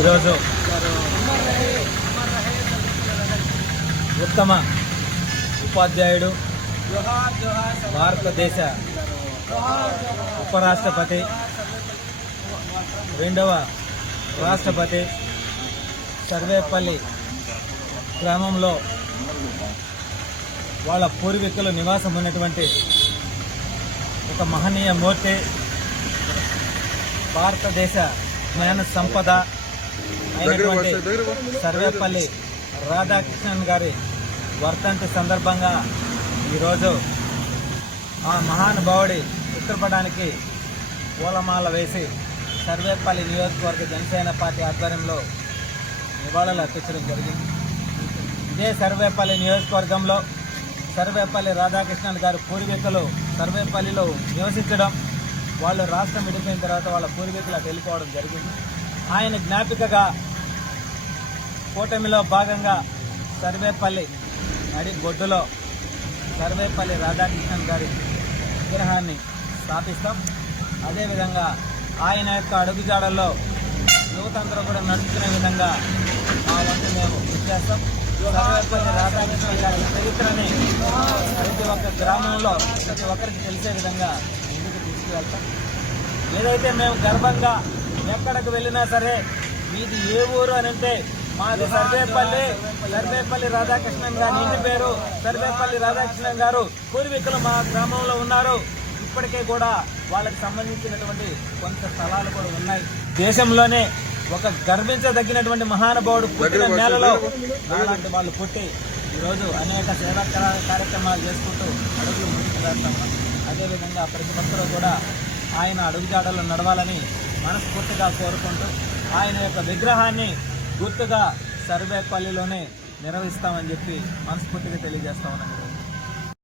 ఈరోజు ఉత్తమ ఉపాధ్యాయుడు, భారతదేశ ఉపరాష్ట్రపతి, రెండవ రాష్ట్రపతి సర్వేపల్లి గ్రామంలో వాళ్ళ పూర్వీకులు నివాసం ఉన్నటువంటి ఒక మహనీయ మూర్తి, భారతదేశ జ్ఞాన సంపద అయినటువంటి సర్వేపల్లి రాధాకృష్ణన్ గారి వర్ధంతి సందర్భంగా ఈరోజు ఆ మహానుభావుడి చిత్రపటానికి పూలమాల వేసి సర్వేపల్లి నియోజకవర్గ జనసేన పార్టీ ఆధ్వర్యంలో నివాళులు అర్పించడం జరిగింది. ఇదే సర్వేపల్లి నియోజకవర్గంలో సర్వేపల్లి రాధాకృష్ణన్ గారు పూర్వీకులు సర్వేపల్లిలో నివసించడం, వాళ్ళు రాష్ట్రం విడిపోయిన తర్వాత వాళ్ళ పూర్వీకులకు వెళ్ళిపోవడం జరిగింది. ఆయన జ్ఞాపికగా కూటమిలో భాగంగా సర్వేపల్లి నడి బొడ్డులో సర్వేపల్లి రాధాకృష్ణన్ గారి విగ్రహాన్ని స్థాపిస్తాం. అదేవిధంగా ఆయన యొక్క అడుగుజాడల్లో యువతందరూ కూడా నడుచుకునే విధంగా మా వంతు మేము కృషి చేస్తాం. సర్వేపల్లి రాధాకృష్ణన్ గారి చరిత్రని ప్రతి ఒక్క గ్రామంలో ప్రతి ఒక్కరికి తెలిసే విధంగా ముందుకు తీసుకువెళ్తాం. ఏదైతే మేము గర్వంగా ఎక్కడికి వెళ్ళినా సరే మీది ఏ ఊరు అని అంటే మాది సర్వేపల్లి రాధాకృష్ణన్ గారి ఇంటి పేరు సర్వేపల్లి రాధాకృష్ణన్ గారు పూర్వీకులు మా గ్రామంలో ఉన్నారు. ఇప్పటికే కూడా వాళ్ళకి సంబంధించినటువంటి కొంత స్థలాలు కూడా ఉన్నాయి. దేశంలోనే ఒక గర్వించదగినటువంటి మహానుభావుడు పుట్టిన నేలలో అలాంటి వాళ్ళు పుట్టి ఈరోజు అనేక సేవా కార్యక్రమాలు చేసుకుంటూ అడుగులు ముందుకు వేస్తాం. అదేవిధంగా ప్రతి ఒక్కరూ కూడా ఆయన అడుగుజాడల్లో నడవాలని మనస్ఫూర్తిగా కోరుకుంటూ ఆయన యొక్క విగ్రహాన్ని గుర్తుగా సర్వేపల్లిలోనే నిర్వహిస్తామని చెప్పి మనస్ఫూర్తిగా తెలియజేస్తా ఉన్నాను.